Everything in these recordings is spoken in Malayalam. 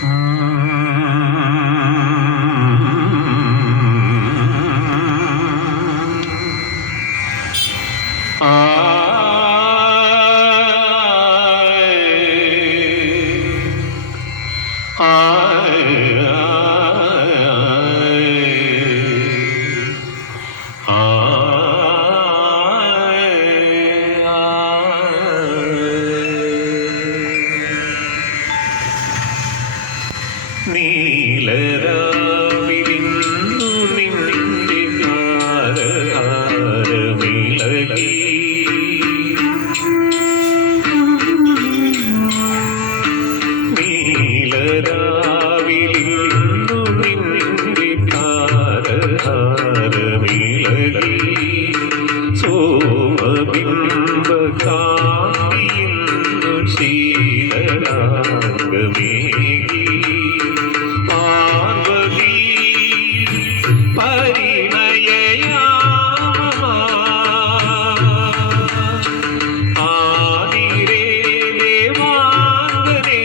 Ah. Uh... சீலநாங்கமேகி Parvati பரிணயா ஆதிரே தேவாங்கனே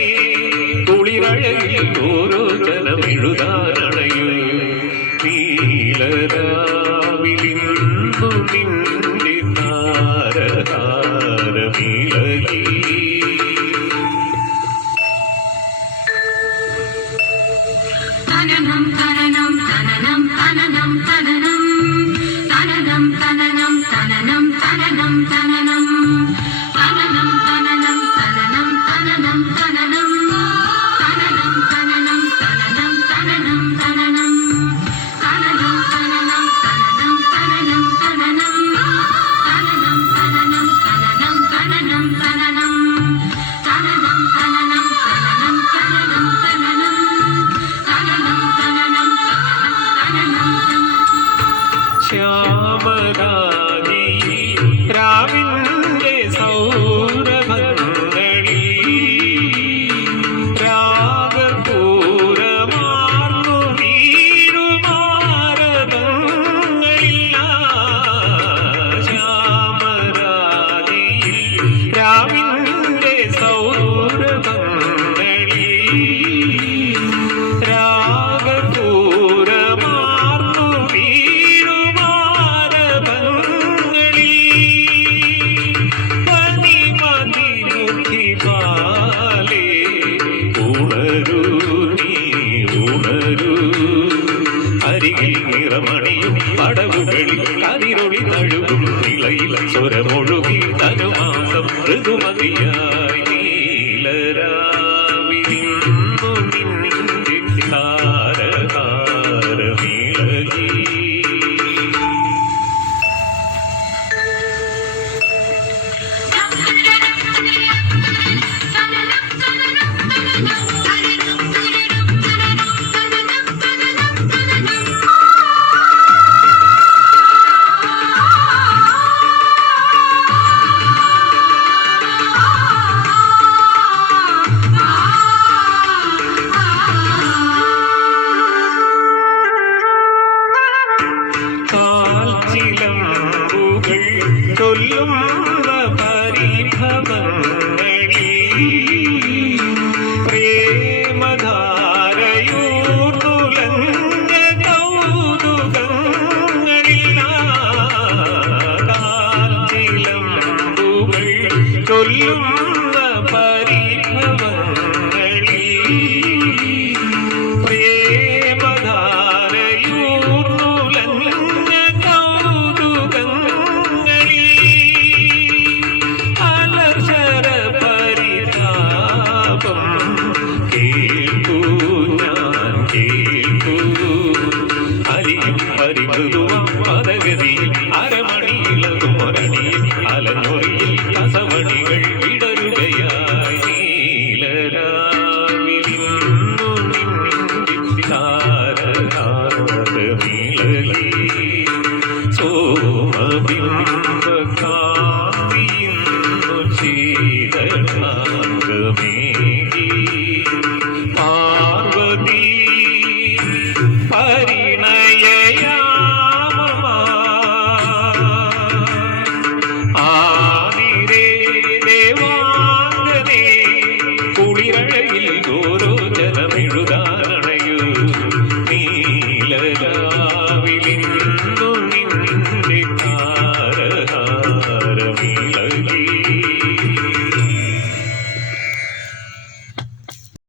குளிரழகில் ஓரோ ஜலமிழுதாரண Oh, my God. അരികിൽ നിറമണിയും പടവുകളിൽ കതിരൊളി തഴുകും നിലയിൽ സ്വരമൊഴുകി തനുമാസം ഋതുമതിയായി നീലരാ ചിലാവുകൾ ചൊല്ലുവാവ പരിഭവങ്ങളിൽ പ്രേമധാരയൂർന്നുലങ്ങ കൗതുകങ്ങളിലാകാൽ ചിലമ്പുകൾ ചൊല്ലും